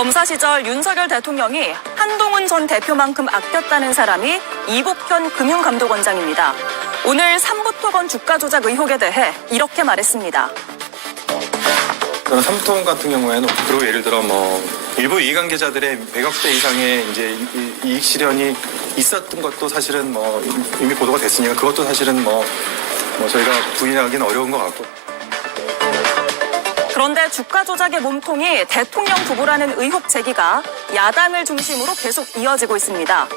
검사 시절 윤석열 대통령이 한동훈 전 대표만큼 아꼈다는 사람이 이복현 금융감독원장입니다. 오늘 삼부토건 주가 조작 의혹에 대해 이렇게 말했습니다. 저는 삼부토건 같은 경우에는 그리고 예를 들어 일부 이해관계자들의 100억대 이상의 이제 이익 실현이 있었던 것도 사실은 이미 보도가 됐으니까 그것도 사실은 저희가 부인하기는 어려운 것 같고. 그런데 주가 조작의 몸통이 대통령 후보라는 의혹 제기가 야당을 중심으로 계속 이어지고 있습니다.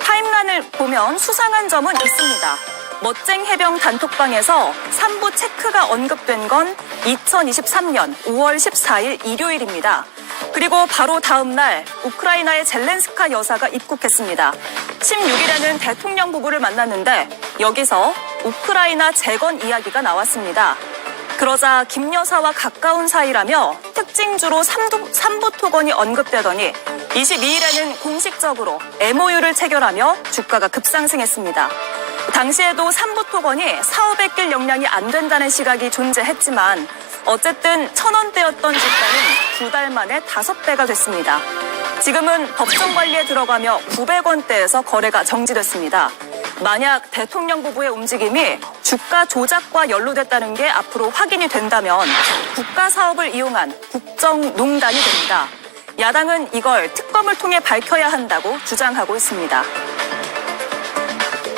타임라인을 보면 수상한 점은 있습니다. 멋쟁 해병 단톡방에서 3부 체크가 언급된 건 2023년 5월 14일 일요일입니다. 그리고 바로 다음 날 우크라이나의 젤렌스카 여사가 입국했습니다. 16일에는 대통령 부부를 만났는데 여기서 우크라이나 재건 이야기가 나왔습니다. 그러자 김 여사와 가까운 사이라며 특징주로 삼부토건이 언급되더니 22일에는 공식적으로 MOU를 체결하며 주가가 급상승했습니다. 당시에도 삼부토건이 사업에 낄 역량이 안 된다는 시각이 존재했지만 어쨌든 1,000원대였던 주가는 2달 만에 5배가 됐습니다. 지금은 법정 관리에 들어가며 900원대에서 거래가 정지됐습니다. 만약 대통령 부부의 움직임이 주가 조작과 연루됐다는 게 앞으로 확인이 된다면 국가 사업을 이용한 국정농단이 됩니다. 야당은 이걸 특검을 통해 밝혀야 한다고 주장하고 있습니다.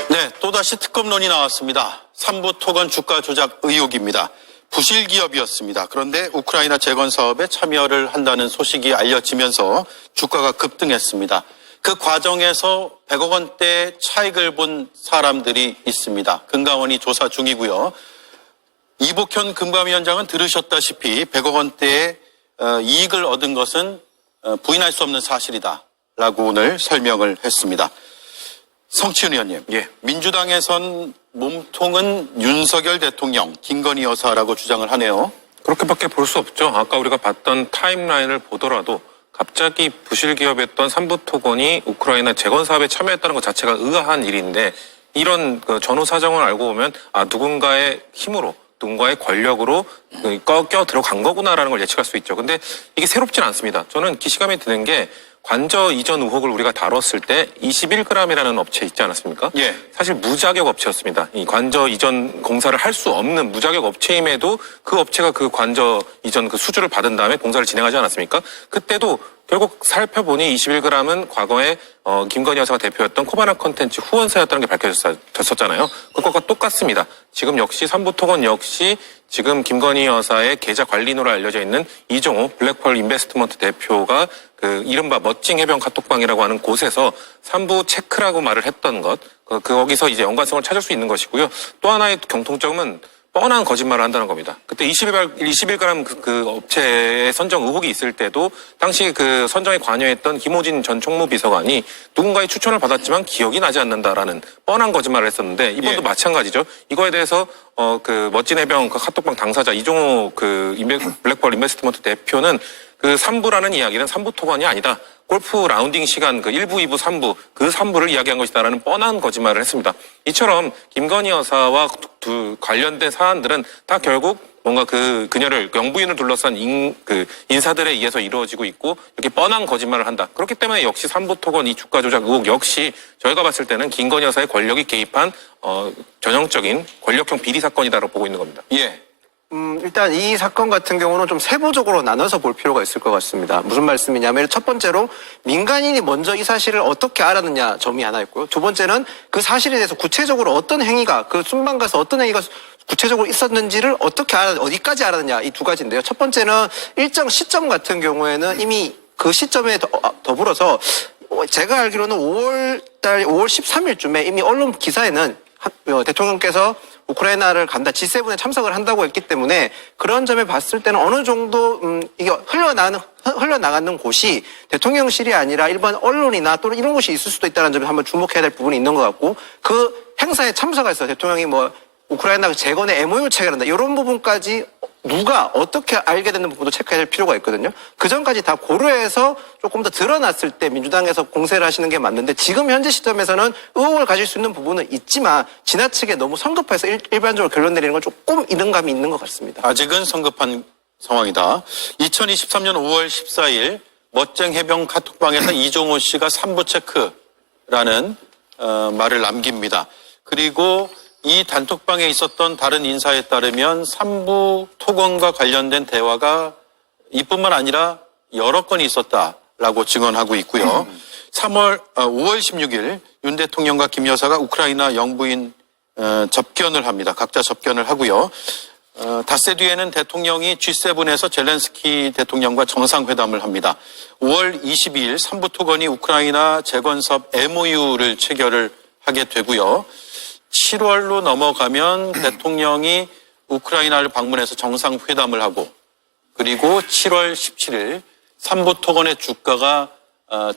네, 또다시 특검론이 나왔습니다. 삼부토건 주가 조작 의혹입니다. 부실 기업이었습니다. 그런데 우크라이나 재건 사업에 참여를 한다는 소식이 알려지면서 주가가 급등했습니다. 그 과정에서 100억 원대 차익을 본 사람들이 있습니다. 금감원이 조사 중이고요. 이복현 금감위원장은 들으셨다시피 100억 원대의 이익을 얻은 것은 부인할 수 없는 사실이다라고 오늘 설명을 했습니다. 성치훈 의원님, 민주당에선 몸통은 윤석열 대통령, 김건희 여사라고 주장을 하네요. 그렇게밖에 볼 수 없죠. 아까 우리가 봤던 타임라인을 보더라도 갑자기 부실 기업이었던 삼부토건이 우크라이나 재건 사업에 참여했다는 것 자체가 의아한 일인데 이런 전후 사정을 알고 보면 누군가의 힘으로 누군가의 권력으로 껴 들어간 거구나라는 걸 예측할 수 있죠. 근데 이게 새롭진 않습니다. 저는 기시감이 드는 게 관저 이전 의혹을 우리가 다뤘을 때 21g이라는 업체 있지 않았습니까? 예. 사실 무자격 업체였습니다. 이 관저 이전 공사를 할 수 없는 무자격 업체임에도 그 업체가 그 관저 이전 그 수주를 받은 다음에 공사를 진행하지 않았습니까? 그때도 결국 살펴보니 21g은 과거에 김건희 여사가 대표였던 코바나 컨텐츠 후원사였다는 게 밝혀졌었잖아요. 그것과 똑같습니다. 지금 역시 삼부토건 역시 지금 김건희 여사의 계좌 관리인으로 알려져 있는 이종호 블랙펄 인베스트먼트 대표가 그 이른바 멋진 해병 카톡방이라고 하는 곳에서 삼부 체크라고 말을 했던 것, 거기서 이제 연관성을 찾을 수 있는 것이고요. 또 하나의 공통점은 뻔한 거짓말을 한다는 겁니다. 그때 21g 그 업체의 선정 의혹이 있을 때도 당시 그 선정에 관여했던 김호진 전 총무비서관이 누군가의 추천을 받았지만 기억이 나지 않는다라는 뻔한 거짓말을 했었는데 이번도 마찬가지죠. 이거에 대해서 그 멋진 해병 그 카톡방 당사자 이종호 그 블랙펄 인베스트먼트 대표는 그 3부라는 이야기는 삼부토건이 아니다. 골프 라운딩 시간 그 1부, 2부, 3부 그 3부를 이야기한 것이다라는 뻔한 거짓말을 했습니다. 이처럼 김건희 여사와 관련된 사안들은 다 결국 뭔가 그녀를 영부인을 둘러싼 인사들에 의해서 이루어지고 있고 이렇게 뻔한 거짓말을 한다. 그렇기 때문에 역시 삼부토건 이 주가 조작 의혹 역시 저희가 봤을 때는 김건희 여사의 권력이 개입한 전형적인 권력형 비리 사건이다라고 보고 있는 겁니다. 예. 일단 이 사건 같은 경우는 좀 세부적으로 나눠서 볼 필요가 있을 것 같습니다. 무슨 말씀이냐면 첫 번째로 민간인이 먼저 이 사실을 어떻게 알았느냐 점이 하나 있고요. 두 번째는 그 사실에 대해서 구체적으로 어떤 행위가 그 순방 가서 어떤 행위가 구체적으로 있었는지를 어떻게 어디까지 알았느냐 이 두 가지인데요. 첫 번째는 일정 시점 같은 경우에는 이미 그 시점에 더불어서 제가 알기로는 5월 13일쯤에 이미 언론 기사에는 대통령께서 우크라이나를 간다, G7에 참석을 한다고 했기 때문에 그런 점에 봤을 때는 어느 정도 이게 흘러나가는 곳이 대통령실이 아니라 일반 언론이나 또는 이런 곳이 있을 수도 있다는 점에 한번 주목해야 될 부분이 있는 것 같고 그 행사에 참석해서 대통령이 우크라이나 재건에 MOU 체결한다 이런 부분까지 누가 어떻게 알게 되는 부분도 체크해야 될 필요가 있거든요. 그 전까지 다 고려해서 조금 더 드러났을 때 민주당에서 공세를 하시는 게 맞는데 지금 현재 시점에서는 의혹을 가질 수 있는 부분은 있지만 지나치게 너무 성급해서 일반적으로 결론 내리는 건 조금 이른감이 있는 것 같습니다. 아직은 성급한 상황이다. 2023년 5월 14일 멋쟁 해병 카톡방에서 이종호 씨가 3부 체크라는 말을 남깁니다. 그리고 이 단톡방에 있었던 다른 인사에 따르면 3부 토건과 관련된 대화가 이뿐만 아니라 여러 건이 있었다라고 증언하고 있고요. 5월 16일 윤 대통령과 김 여사가 우크라이나 영부인 접견을 합니다. 각자 접견을 하고요. 닷새 뒤에는 대통령이 G7에서 젤렌스키 대통령과 정상회담을 합니다. 5월 22일 3부 토건이 우크라이나 재건 사업 MOU를 체결을 하게 되고요. 7월로 넘어가면 대통령이 우크라이나를 방문해서 정상회담을 하고 그리고 7월 17일 3부 토건의 주가가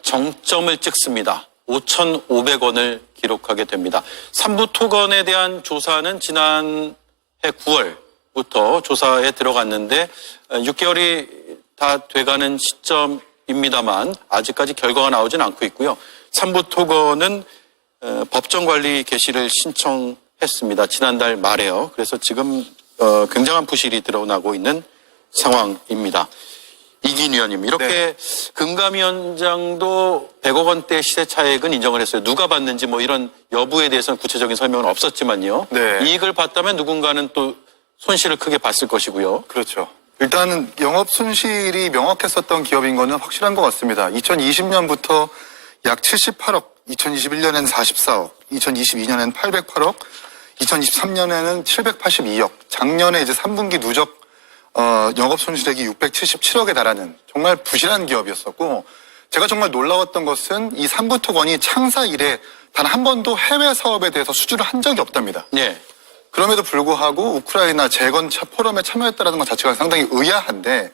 정점을 찍습니다. 5,500원을 기록하게 됩니다. 3부 토건에 대한 조사는 지난해 9월부터 조사에 들어갔는데 6개월이 다 돼가는 시점입니다만 아직까지 결과가 나오진 않고 있고요. 3부 토건은 법정관리 개시를 신청했습니다. 지난달 말에요. 그래서 지금 굉장한 부실이 드러나고 있는 상황입니다. 이긴 위원님, 이렇게 금감위원장도 100억 원대 시세 차익은 인정을 했어요. 누가 받는지 뭐 이런 여부에 대해서는 구체적인 설명은 없었지만요. 네. 이익을 봤다면 누군가는 또 손실을 크게 봤을 것이고요. 그렇죠. 일단은 영업 손실이 명확했었던 기업인 거는 확실한 것 같습니다. 2020년부터 약 78억, 2021년에는 44억, 2022년에는 808억, 2023년에는 782억, 작년에 이제 3분기 누적 영업 손실액이 677억에 달하는 정말 부실한 기업이었었고, 제가 정말 놀라웠던 것은 이 3부 토건이 창사 이래 단 한 번도 해외 사업에 대해서 수주를 한 적이 없답니다. 네. 그럼에도 불구하고 우크라이나 재건 포럼에 참여했다는 것 자체가 상당히 의아한데,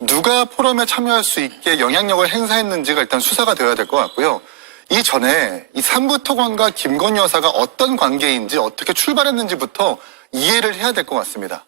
누가 포럼에 참여할 수 있게 영향력을 행사했는지가 일단 수사가 되어야 될 것 같고요. 이전에 이 3부 토건과 김건희 여사가 어떤 관계인지 어떻게 출발했는지부터 이해를 해야 될 것 같습니다.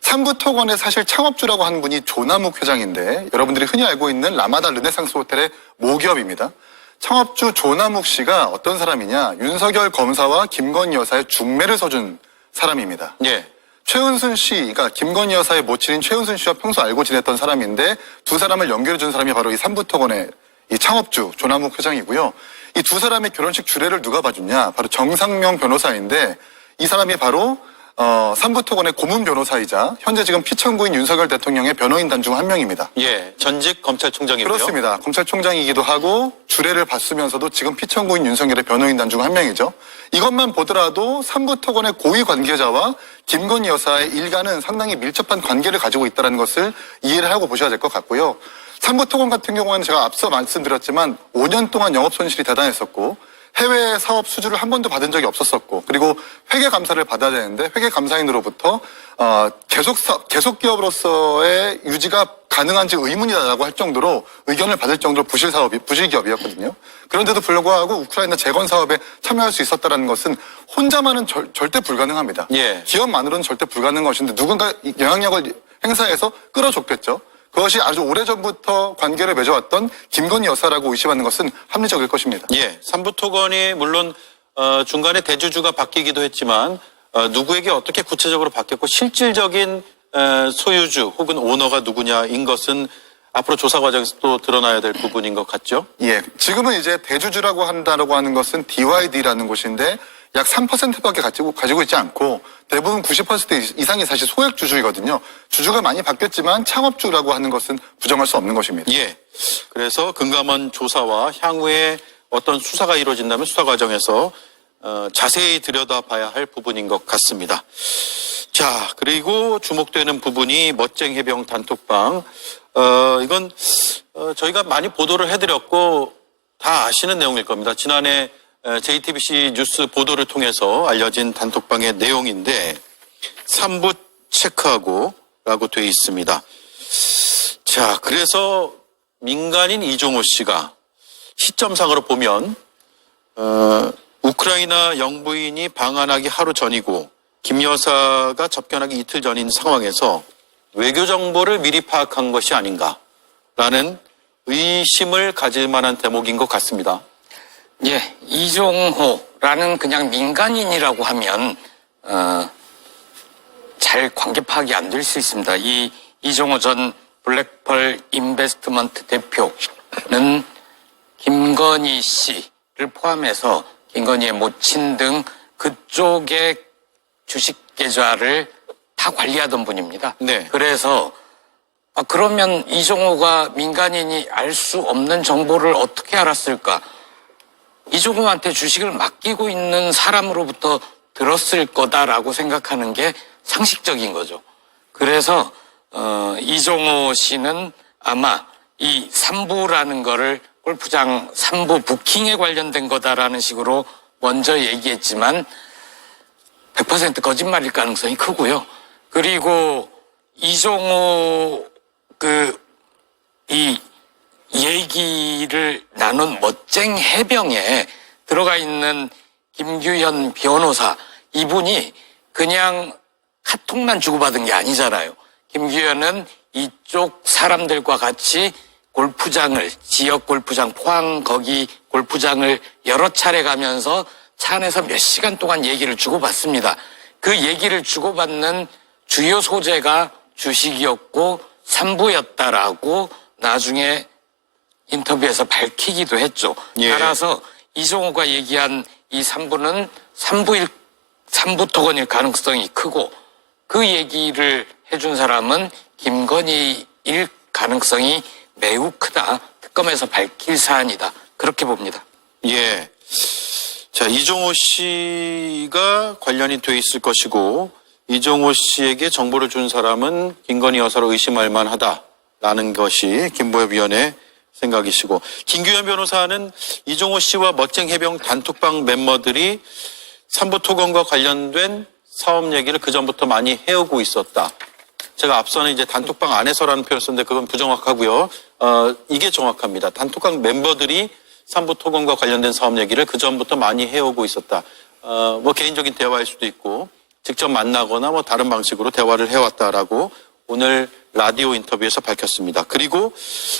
3부 토건의 사실 창업주라고 하는 분이 조남욱 회장인데, 여러분들이 흔히 알고 있는 라마다 르네상스 호텔의 모기업입니다. 창업주 조남욱 씨가 어떤 사람이냐, 윤석열 검사와 김건희 여사의 중매를 서준 사람입니다. 네. 최은순 씨가 김건희 여사의 모친인 최은순 씨와 평소 알고 지냈던 사람인데, 두 사람을 연결해준 사람이 바로 이 3부 토건의 이 창업주 조남욱 회장이고요. 이 두 사람의 결혼식 주례를 누가 봐줬냐, 바로 정상명 변호사인데, 이 사람이 바로 3부 토건의 고문 변호사이자 현재 지금 피청구인 윤석열 대통령의 변호인단 중 한 명입니다. 예, 전직 검찰총장이고요. 그렇습니다. 검찰총장이기도 하고 주례를 받으면서도 지금 피청구인 윤석열의 변호인단 중 한 명이죠. 이것만 보더라도 3부 토건의 고위 관계자와 김건희 여사의 일가는 상당히 밀접한 관계를 가지고 있다는 것을 이해를 하고 보셔야 될 것 같고요. 3부 토건 같은 경우에는 제가 앞서 말씀드렸지만 5년 동안 영업 손실이 대단했었고, 해외 사업 수주를 한 번도 받은 적이 없었었고, 그리고 회계 감사를 받아야 되는데 회계 감사인으로부터 계속 기업으로서의 유지가 가능한지 의문이다라고 할 정도로 의견을 받을 정도로 부실 기업이었거든요. 그런데도 불구하고 우크라이나 재건 사업에 참여할 수 있었다는 것은 혼자만은 절대 불가능합니다. 예. 기업만으로는 절대 불가능한 것인데 누군가 영향력을 행사해서 끌어줬겠죠. 그것이 아주 오래전부터 관계를 맺어왔던 김건희 여사라고 의심하는 것은 합리적일 것입니다. 예, 3부 토건이 물론 중간에 대주주가 바뀌기도 했지만 누구에게 어떻게 구체적으로 바뀌었고 실질적인 소유주 혹은 오너가 누구냐인 것은 앞으로 조사 과정에서 또 드러나야 될 부분인 것 같죠? 예, 지금은 이제 대주주라고 한다고 하는 것은 DYD라는 곳인데 약 3%밖에 가지고 있지 않고 대부분 90% 이상이 사실 소액 주주이거든요. 주주가 많이 바뀌었지만 창업주라고 하는 것은 부정할 수 없는 것입니다. 예. 그래서 금감원 조사와 향후에 어떤 수사가 이루어진다면 수사 과정에서 자세히 들여다봐야 할 부분인 것 같습니다. 자, 그리고 주목되는 부분이 멋쟁 해병 단톡방. 이건 저희가 많이 보도를 해드렸고 다 아시는 내용일 겁니다. 지난해 JTBC 뉴스 보도를 통해서 알려진 단톡방의 내용인데 3부 체크하고 라고 되어 있습니다. 자, 그래서 민간인 이종호 씨가 시점상으로 보면 우크라이나 영부인이 방한하기 하루 전이고 김 여사가 접견하기 이틀 전인 상황에서 외교 정보를 미리 파악한 것이 아닌가라는 의심을 가질 만한 대목인 것 같습니다. 예, 이종호라는 그냥 민간인이라고 하면 잘 관계 파악이 안 될 수 있습니다. 이종호 전 블랙펄 인베스트먼트 대표 김건희 씨를 포함해서 김건희의 모친 등 그쪽의 주식 계좌를 다 관리하던 분입니다. 네. 그래서 그러면 이종호가 민간인이 알 수 없는 정보를 어떻게 알았을까? 이종호한테 주식을 맡기고 있는 사람으로부터 들었을 거다라고 생각하는 게 상식적인 거죠. 그래서 이종호 씨는 아마 이 3부라는 거를 골프장 3부 부킹에 관련된 거다라는 식으로 먼저 얘기했지만 100% 거짓말일 가능성이 크고요. 그리고 이종호 이 얘기를 나눈 멋쟁 해병에 들어가 있는 김규현 변호사, 이분이 그냥 카톡만 주고받은 게 아니잖아요. 김규현은 이쪽 사람들과 같이 골프장을, 지역 골프장, 포항 거기 골프장을 여러 차례 가면서 차 안에서 몇 시간 동안 얘기를 주고받습니다. 그 얘기를 주고받는 주요 소재가 주식이었고 3부였다라고 나중에 인터뷰에서 밝히기도 했죠. 예. 따라서 이종호가 얘기한 이 3부는 3부 토건일 가능성이 크고 그 얘기를 해준 사람은 김건희일 가능성이 매우 크다. 특검에서 밝힐 사안이다. 그렇게 봅니다. 예. 자, 이종호 씨가 관련이 돼 있을 것이고 이종호 씨에게 정보를 준 사람은 김건희 여사로 의심할 만하다라는 것이 김보엽 위원의 생각이시고 김규현 변호사는 이종호 씨와 멋쟁 해병 단톡방 멤버들이 삼부 토건과 관련된 사업 얘기를 그전부터 많이 해오고 있었다. 제가 앞서는 이제 단톡방 안에서라는 표현을 썼는데 그건 부정확하고요. 이게 정확합니다. 단톡방 멤버들이 삼부 토건과 관련된 사업 얘기를 그전부터 많이 해오고 있었다. 뭐 개인적인 대화일 수도 있고 직접 만나거나 뭐 다른 방식으로 대화를 해왔다라고 오늘 라디오 인터뷰에서 밝혔습니다. 그리고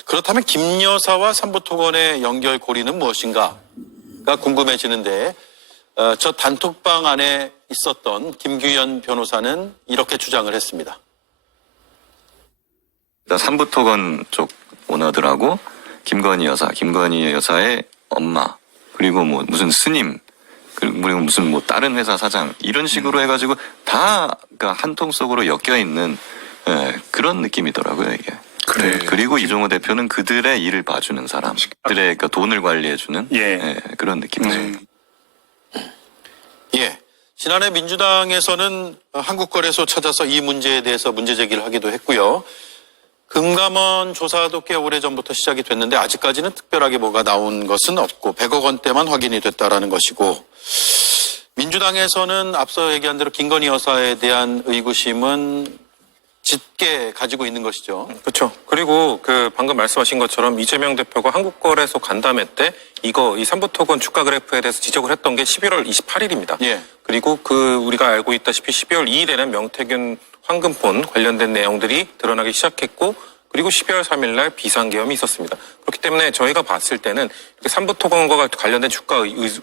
그렇다면 김 여사와 삼부 토건의 연결고리는 무엇인가가 궁금해지는데 저 단톡방 안에 있었던 김규현 변호사는 이렇게 주장을 했습니다. 삼부토건 쪽 오너들하고 김건희 여사의 엄마, 그리고 뭐 무슨 스님, 그리고 무슨 뭐 다른 회사 사장 이런 식으로 해가지고 다 그러니까 한 통 속으로 엮여 있는 그런 느낌이더라고요 이게. 그래. 그리고 이종호 대표는 그들의 일을 봐주는 사람, 그들의 그러니까 돈을 관리해주는 그런 느낌이죠. 예. 지난해 민주당에서는 한국거래소 찾아서 이 문제에 대해서 문제 제기를 하기도 했고요. 금감원 조사도 꽤 오래전부터 시작이 됐는데 아직까지는 특별하게 뭐가 나온 것은 없고 100억 원대만 확인이 됐다라는 것이고 민주당에서는 앞서 얘기한 대로 김건희 여사에 대한 의구심은 짙게 가지고 있는 것이죠. 그렇죠. 그리고 그 방금 말씀하신 것처럼 이재명 대표가 한국거래소 간담회 때 이 삼부토건 주가 그래프에 대해서 지적을 했던 게 11월 28일입니다. 예. 그리고 우리가 알고 있다시피 12월 2일에는 명태균 황금폰 관련된 내용들이 드러나기 시작했고 그리고 12월 3일 날 비상계엄이 있었습니다. 그렇기 때문에 저희가 봤을 때는 삼부토건과 관련된 주가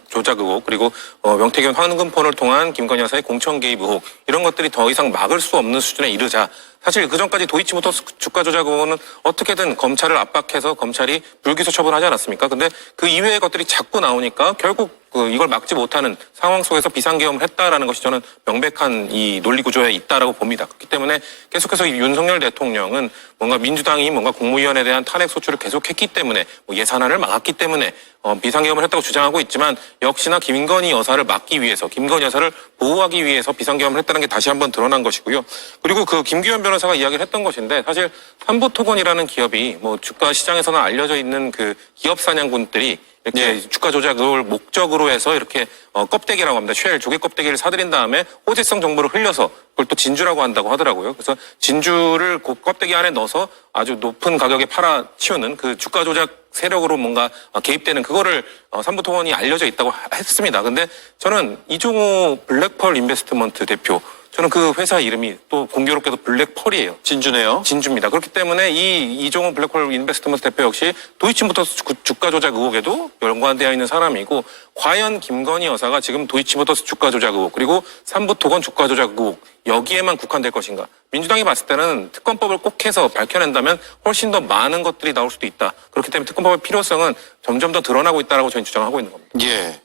조작 의혹 그리고 명태균 황금폰을 통한 김건희 여사의 공천 개입 의혹 이런 것들이 더 이상 막을 수 없는 수준에 이르자 사실 그전까지 도이치모터스 주가 조작 의혹은 어떻게든 검찰을 압박해서 검찰이 불기소 처분하지 않았습니까? 근데 그 이외의 것들이 자꾸 나오니까 결국 이걸 막지 못하는 상황 속에서 비상계엄을 했다라는 것이 저는 명백한 이 논리 구조에 있다라고 봅니다. 그렇기 때문에 계속해서 윤석열 대통령은 뭔가 민주당이 뭔가 국무위원에 대한 탄핵 소추를 계속했기 때문에 뭐 예산안을 막았기 때문에 비상계엄을 했다고 주장하고 있지만 역시나 김건희 여사를 막기 위해서 김건희 여사를 보호하기 위해서 비상계엄을 했다는 게 다시 한번 드러난 것이고요. 그리고 그 김규현 변호사가 이야기를 했던 것인데 사실 삼부토건이라는 기업이 뭐 주가 시장에서는 알려져 있는 그 기업 사냥꾼들이 이렇게 주가 조작을 목적으로 해서 이렇게 껍데기라고 합니다. 쉘 조개 껍데기를 사들인 다음에 호재성 정보를 흘려서 그걸 또 진주라고 한다고 하더라고요. 그래서 진주를 그 껍데기 안에 넣어서 아주 높은 가격에 팔아치우는 그 주가 조작 세력으로 뭔가 개입되는 그거를 삼부토건이 알려져 있다고 했습니다. 근데 저는 이종호 블랙펄 인베스트먼트 대표 저는 그 회사 이름이 또 공교롭게도 블랙펄이에요. 진주네요. 진주입니다. 그렇기 때문에 이 이종훈 블랙펄 인베스트먼트 대표 역시 도이치모터스 주가 조작 의혹에도 연관되어 있는 사람이고, 과연 김건희 여사가 지금 도이치모터스 주가 조작 의혹 그리고 삼부토건 주가 조작 의혹 여기에만 국한될 것인가? 민주당이 봤을 때는 특검법을 꼭 해서 밝혀낸다면 훨씬 더 많은 것들이 나올 수도 있다. 그렇기 때문에 특검법의 필요성은 점점 더 드러나고 있다라고 저희는 주장하고 있는 겁니다. 예.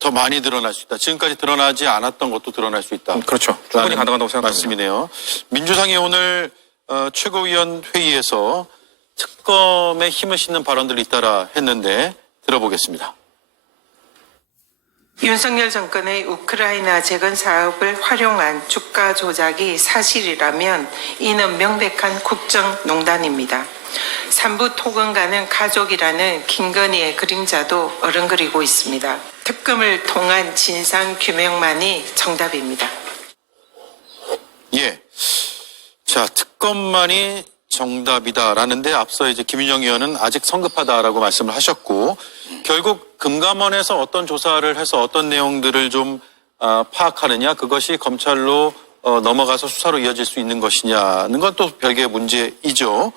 더 많이 드러날 수 있다. 지금까지 드러나지 않았던 것도 드러날 수 있다. 그렇죠. 충분히 가능하다고 생각합니다. 말씀이네요. 민주당이 오늘 최고위원 회의에서 특검에 힘을 싣는 발언들이 잇따라 했는데 들어보겠습니다. 윤석열 정권의 우크라이나 재건 사업을 활용한 주가 조작이 사실이라면 이는 명백한 국정농단입니다. 삼부 토건가는 가족이라는 김건희의 그림자도 어른거리고 있습니다. 특검을 통한 진상 규명만이 정답입니다. 예. 자, 특검만이 정답이다라는데 앞서 이제 김윤영 의원은 아직 성급하다라고 말씀을 하셨고, 결국 금감원에서 어떤 조사를 해서 어떤 내용들을 좀 파악하느냐, 그것이 검찰로 넘어가서 수사로 이어질 수 있는 것이냐는 건 또 별개의 문제이죠.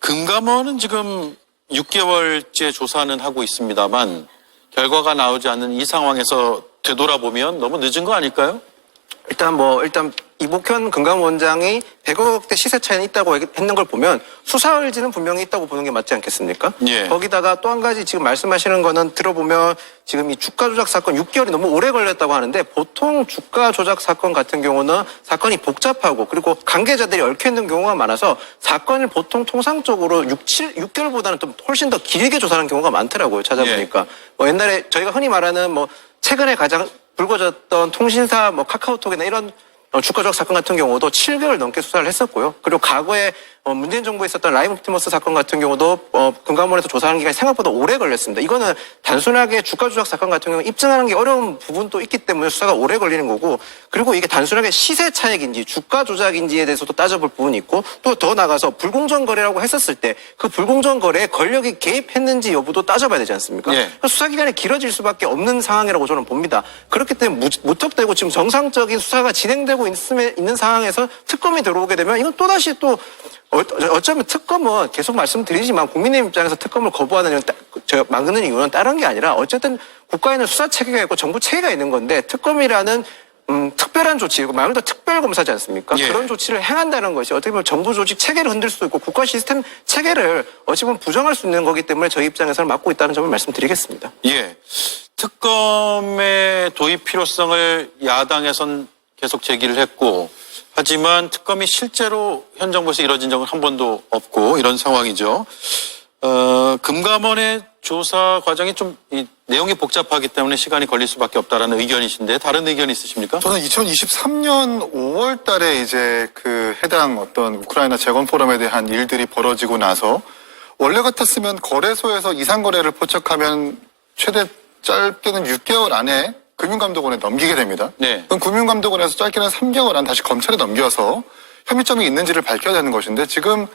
금감원은 지금 6개월째 조사는 하고 있습니다만 결과가 나오지 않는 이 상황에서 되돌아보면 너무 늦은 거 아닐까요? 일단 이복현 금감원장이 100억대 시세 차이는 있다고 했는 걸 보면 수사 의지는 분명히 있다고 보는 게 맞지 않겠습니까? 예. 거기다가 또 한 가지 지금 말씀하시는 거는 들어보면 지금 이 주가 조작 사건 6개월이 너무 오래 걸렸다고 하는데, 보통 주가 조작 사건 같은 경우는 사건이 복잡하고 그리고 관계자들이 얽혀 있는 경우가 많아서 사건을 보통 통상적으로 6개월보다는 좀 훨씬 더 길게 조사하는 경우가 많더라고요. 찾아보니까. 옛날에 저희가 흔히 말하는 최근에 가장 불거졌던 통신사 카카오톡이나 이런 주가 조작 사건 같은 경우도 7개월 넘게 수사를 했었고요. 그리고 과거에 문재인 정부에 있었던 라임옵티머스 사건 같은 경우도 금감원에서 조사하는 기간이 생각보다 오래 걸렸습니다. 이거는 단순하게 주가 조작 사건 같은 경우 입증하는 게 어려운 부분도 있기 때문에 수사가 오래 걸리는 거고, 그리고 이게 단순하게 시세 차익인지 주가 조작인지에 대해서도 따져볼 부분이 있고, 또 더 나가서 불공정 거래라고 했었을 때 그 불공정 거래에 권력이 개입했는지 여부도 따져봐야 되지 않습니까? 예. 그러니까 수사 기간이 길어질 수밖에 없는 상황이라고 저는 봅니다. 그렇기 때문에 무턱대고 지금 정상적인 수사가 진행되고 있는 상황에서 특검이 들어오게 되면 이건 또다시 또 어쩌면 특검은 계속 말씀드리지만 국민의 입장에서 특검을 거부하는 막는 이유는 다른 게 아니라 어쨌든 국가에는 수사 체계가 있고 정부 체계가 있는 건데, 특검이라는 특별한 조치, 말 그대로 특별검사지 않습니까? 예. 그런 조치를 행한다는 것이 어떻게 보면 정부 조직 체계를 흔들 수도 있고 국가 시스템 체계를 어찌 보면 부정할 수 있는 거기 때문에 저희 입장에서는 막고 있다는 점을 말씀드리겠습니다. 예. 특검의 도입 필요성을 야당에선 계속 제기를 했고, 하지만 특검이 실제로 현 정부에서 이뤄진 적은 한 번도 없고 이런 상황이죠. 금감원의 조사 과정이 좀 내용이 복잡하기 때문에 시간이 걸릴 수밖에 없다라는 의견이신데 다른 의견 있으십니까? 저는 2023년 5월 달에 이제 그 해당 어떤 우크라이나 재건 포럼에 대한 일들이 벌어지고 나서 원래 같았으면 거래소에서 이상 거래를 포착하면 최대 짧게는 6개월 안에 금융감독원에 넘기게 됩니다. 네. 그럼 금융감독원에서 짧게는 3개월 안 다시 검찰에 넘겨서 혐의점이 있는지를 밝혀야 되는 것인데, 지금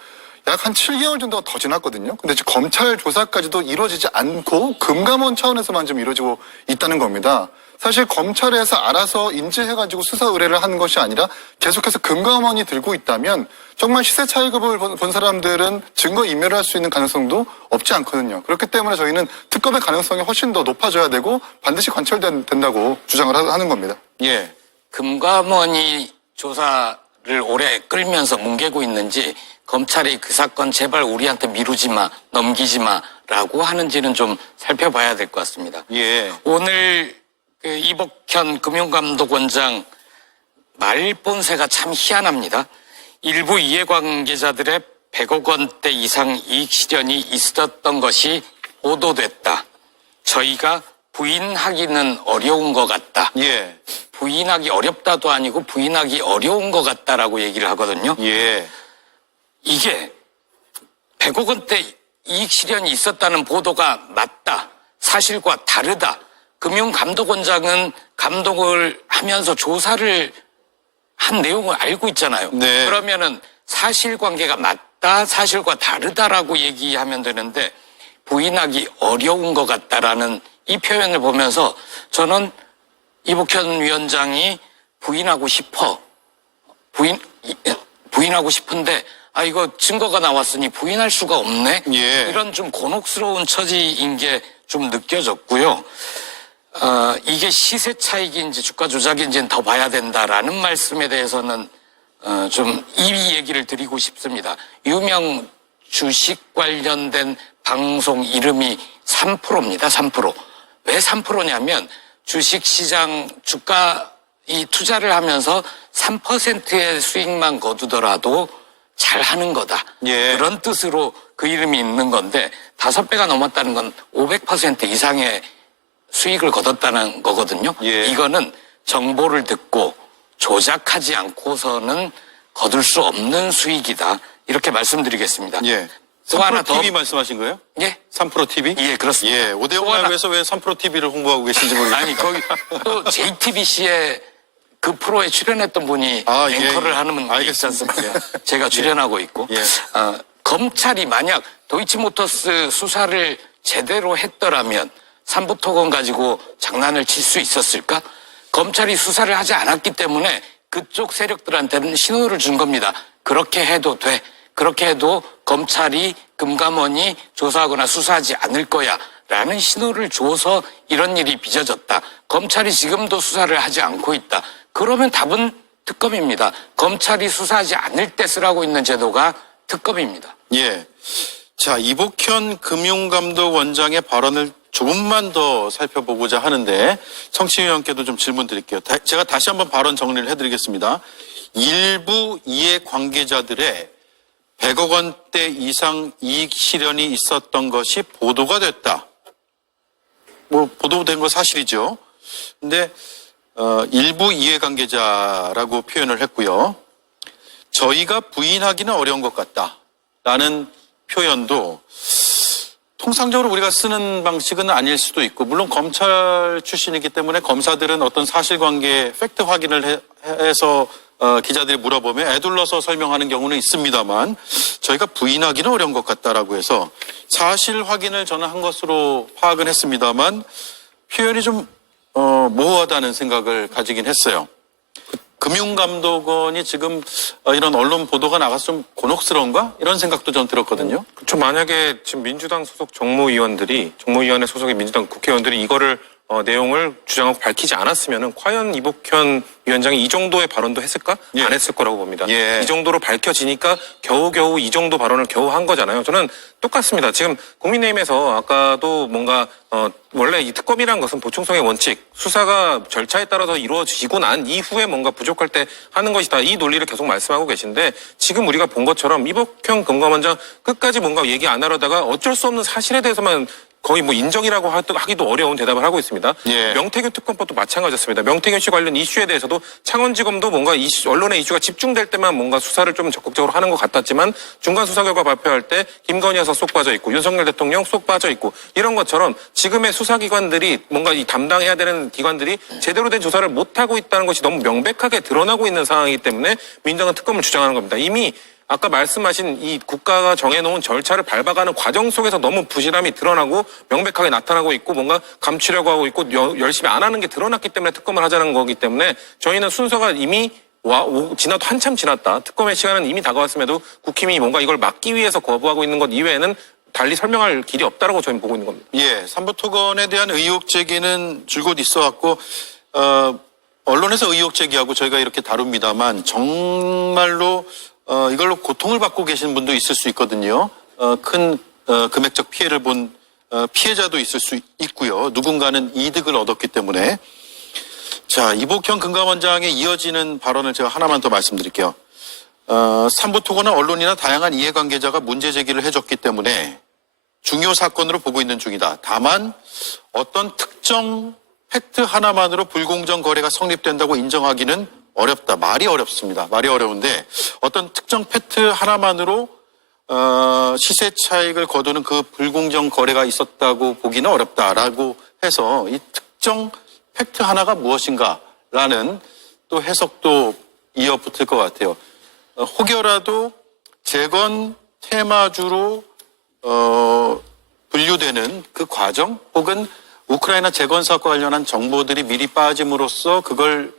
약 한 7개월 정도가 더 지났거든요. 근데 지금 검찰 조사까지도 이루어지지 않고 금감원 차원에서만 좀 이루어지고 있다는 겁니다. 사실 검찰에서 알아서 인지해가지고 수사 의뢰를 하는 것이 아니라 계속해서 금감원이 들고 있다면 정말 시세 차익을 본 사람들은 증거 인멸을 할 수 있는 가능성도 없지 않거든요. 그렇기 때문에 저희는 특검의 가능성이 훨씬 더 높아져야 되고 반드시 관철된다고 주장을 하는 겁니다. 예. 금감원이 조사를 오래 끌면서 뭉개고 있는지, 검찰이 그 사건 제발 우리한테 미루지 마, 넘기지 마라고 하는지는 좀 살펴봐야 될 것 같습니다. 예. 오늘 그 이복현 금융감독원장 말본세가 참 희한합니다. 일부 이해관계자들의 100억 원대 이상 이익 실현이 있었던 것이 보도됐다. 저희가 부인하기는 어려운 것 같다. 예. 부인하기 어렵다도 아니고 부인하기 어려운 것 같다라고 얘기를 하거든요. 예. 이게 100억 원대 이익 실현이 있었다는 보도가 맞다. 사실과 다르다. 금융감독원장은 감독을 하면서 조사를 한 내용을 알고 있잖아요. 네. 그러면은 사실관계가 맞다, 사실과 다르다라고 얘기하면 되는데 부인하기 어려운 것 같다라는 이 표현을 보면서 저는 이복현 위원장이 부인하고 싶어 부인하고 싶은데 이거 증거가 나왔으니 부인할 수가 없네. 예. 이런 좀 곤혹스러운 처지인 게 좀 느껴졌고요. 이게 시세 차익인지 주가 조작인지는 더 봐야 된다라는 말씀에 대해서는 좀 이 얘기를 드리고 싶습니다. 유명 주식 관련된 방송 이름이 3%입니다. 3%. 왜 3%냐면 주식시장 주가 이 투자를 하면서 3%의 수익만 거두더라도 잘하는 거다. 예. 그런 뜻으로 그 이름이 있는 건데 5배가 넘었다는 건 500% 이상의 수익을 거뒀다는 거거든요. 예. 이거는 정보를 듣고 조작하지 않고서는 거둘 수 없는 수익이다. 이렇게 말씀드리겠습니다. 예. 또 하나 3% 더. TV 말씀하신 거예요? 예? 3% TV? 예, 그렇습니다. 예, 오대영 또 하나. 라이브에서 왜 3% TV를 홍보하고 계신지 모르겠어요. 아니, 거기 또 JTBC에 그 프로에 출연했던 분이 아, 예, 앵커를 예. 하는 분 있지 알겠습니다. 않습니까? 제가 출연하고 있고. 예. 검찰이 만약 도이치모터스 수사를 제대로 했더라면 삼부토건 가지고 장난을 칠 수 있었을까? 검찰이 수사를 하지 않았기 때문에 그쪽 세력들한테는 신호를 준 겁니다. 그렇게 해도 돼. 그렇게 해도 검찰이 금감원이 조사하거나 수사하지 않을 거야. 라는 신호를 줘서 이런 일이 빚어졌다. 검찰이 지금도 수사를 하지 않고 있다. 그러면 답은 특검입니다. 검찰이 수사하지 않을 때 쓰라고 있는 제도가 특검입니다. 예. 자, 이복현 금융감독원장의 발언을 조금만 더 살펴보고자 하는데 청취위원께도 좀 질문 드릴게요. 제가 다시 한번 발언 정리를 해드리겠습니다. 일부 이해관계자들의 100억 원대 이상 이익 실현이 있었던 것이 보도가 됐다. 뭐 보도된 거 사실이죠. 근데 일부 이해관계자라고 표현을 했고요. 저희가 부인하기는 어려운 것 같다라는 표현도 통상적으로 우리가 쓰는 방식은 아닐 수도 있고, 물론 검찰 출신이기 때문에 검사들은 어떤 사실관계 팩트 확인을 해서 기자들이 물어보면 애둘러서 설명하는 경우는 있습니다만, 저희가 부인하기는 어려운 것 같다라고 해서 사실 확인을 저는 한 것으로 파악은 했습니다만 표현이 좀 모호하다는 생각을 가지긴 했어요. 금융감독원이 지금 이런 언론 보도가 나가서 좀 곤혹스러운가? 이런 생각도 전 들었거든요. 그렇죠. 만약에 지금 민주당 소속 정무위원회 소속의 민주당 국회의원들이 이거를 내용을 주장하고 밝히지 않았으면은 과연 이복현 위원장이 이 정도의 발언도 했을까? 예. 안 했을 거라고 봅니다. 예. 이 정도로 밝혀지니까 겨우겨우 이 정도 발언을 겨우 한 거잖아요. 저는 똑같습니다. 지금 국민의힘에서 아까도 뭔가 원래 이 특검이라는 것은 보충성의 원칙, 수사가 절차에 따라서 이루어지고 난 이후에 뭔가 부족할 때 하는 것이다. 이 논리를 계속 말씀하고 계신데 지금 우리가 본 것처럼 이복현 금감원장 끝까지 뭔가 얘기 안 하려다가 어쩔 수 없는 사실에 대해서만 거의 뭐 인정이라고 하기도 어려운 대답을 하고 있습니다. 예. 명태균 특검법도 마찬가지였습니다. 명태균 씨 관련 이슈에 대해서도 창원지검도 뭔가 언론의 이슈가 집중될 때만 뭔가 수사를 좀 적극적으로 하는 것 같았지만 중간 수사 결과 발표할 때 김건희 여사 쏙 빠져 있고 윤석열 대통령 쏙 빠져 있고 이런 것처럼 지금의 수사기관들이 뭔가 이 담당해야 되는 기관들이 제대로 된 조사를 못하고 있다는 것이 너무 명백하게 드러나고 있는 상황이기 때문에 민주당은 특검을 주장하는 겁니다. 이미 아까 말씀하신 이 국가가 정해놓은 절차를 밟아가는 과정 속에서 너무 부실함이 드러나고 명백하게 나타나고 있고 뭔가 감추려고 하고 있고 열심히 안 하는 게 드러났기 때문에 특검을 하자는 거기 때문에 저희는 순서가 이미 지나도 한참 지났다. 특검의 시간은 이미 다가왔음에도 국힘이 뭔가 이걸 막기 위해서 거부하고 있는 것 이외에는 달리 설명할 길이 없다라고 저희는 보고 있는 겁니다. 예, 삼부토건에 대한 의혹 제기는 줄곧 있어왔고 언론에서 의혹 제기하고 저희가 이렇게 다룹니다만 정말로 이걸로 고통을 받고 계시는 분도 있을 수 있거든요. 큰 금액적 피해를 본 피해자도 있을 수 있고요. 누군가는 이득을 얻었기 때문에. 자, 이복현 금감원장의 이어지는 발언을 제가 하나만 더 말씀드릴게요. 삼부토건은 언론이나 다양한 이해관계자가 문제 제기를 해줬기 때문에 중요 사건으로 보고 있는 중이다. 다만 어떤 특정 팩트 하나만으로 불공정 거래가 성립된다고 인정하기는 어렵다. 말이 어렵습니다. 말이 어려운데 어떤 특정 팩트 하나만으로 시세 차익을 거두는 그 불공정 거래가 있었다고 보기는 어렵다라고 해서 이 특정 팩트 하나가 무엇인가라는 또 해석도 이어붙을 것 같아요. 혹여라도 재건 테마주로 분류되는 그 과정 혹은 우크라이나 재건 사업과 관련한 정보들이 미리 빠짐으로써 그걸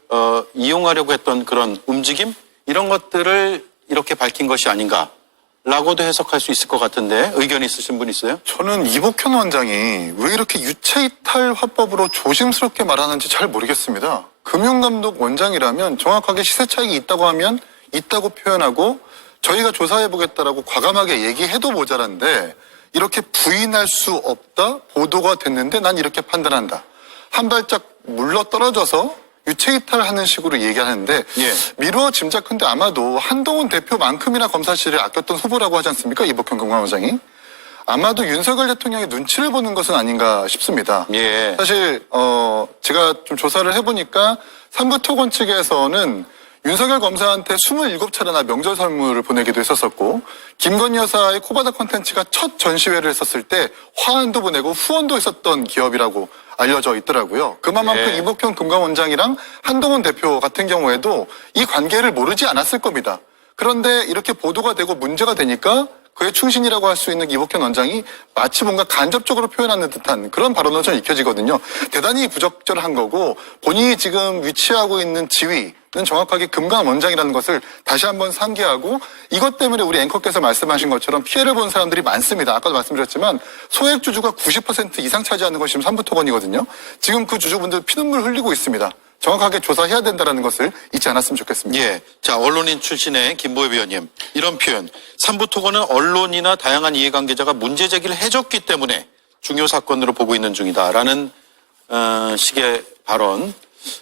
이용하려고 했던 그런 움직임 이런 것들을 이렇게 밝힌 것이 아닌가라고도 해석할 수 있을 것 같은데 의견 있으신 분 있어요? 저는 이복현 원장이 왜 이렇게 유체이탈 화법으로 조심스럽게 말하는지 잘 모르겠습니다. 금융감독 원장이라면 정확하게 시세 차익이 있다고 하면 있다고 표현하고 저희가 조사해보겠다라고 과감하게 얘기해도 모자란데 이렇게 부인할 수 없다, 보도가 됐는데 난 이렇게 판단한다. 한 발짝 물러 떨어져서 유체이탈하는 식으로 얘기하는데 예. 미루어 짐작컨대 아마도 한동훈 대표만큼이나 검사실을 아꼈던 후보라고 하지 않습니까? 이복현 금감원장이. 아마도 윤석열 대통령의 눈치를 보는 것은 아닌가 싶습니다. 예. 사실 제가 좀 조사를 해보니까 삼부토건 측에서는 윤석열 검사한테 27차례나 명절 선물을 보내기도 했었었고 김건희 여사의 코바다 콘텐츠가 첫 전시회를 했었을 때 화환도 보내고 후원도 했었던 기업이라고 알려져 있더라고요. 그만큼 네. 이복현 금감원장이랑 한동훈 대표 같은 경우에도 이 관계를 모르지 않았을 겁니다. 그런데 이렇게 보도가 되고 문제가 되니까 그의 충신이라고 할 수 있는 이복현 원장이 마치 뭔가 간접적으로 표현하는 듯한 그런 발언으로 좀 익혀지거든요. 대단히 부적절한 거고 본인이 지금 위치하고 있는 지위는 정확하게 금감원장이라는 것을 다시 한번 상기하고 이것 때문에 우리 앵커께서 말씀하신 것처럼 피해를 본 사람들이 많습니다. 아까도 말씀드렸지만 소액 주주가 90% 이상 차지하는 것이 지금 삼부토건이거든요. 지금 그 주주분들 피눈물 흘리고 있습니다. 정확하게 조사해야 된다는 것을 잊지 않았으면 좋겠습니다. 예. 자, 언론인 출신의 김보엽 의원님. 이런 표현. 삼부토건은 언론이나 다양한 이해관계자가 문제 제기를 해줬기 때문에 중요 사건으로 보고 있는 중이다라는 식의 발언.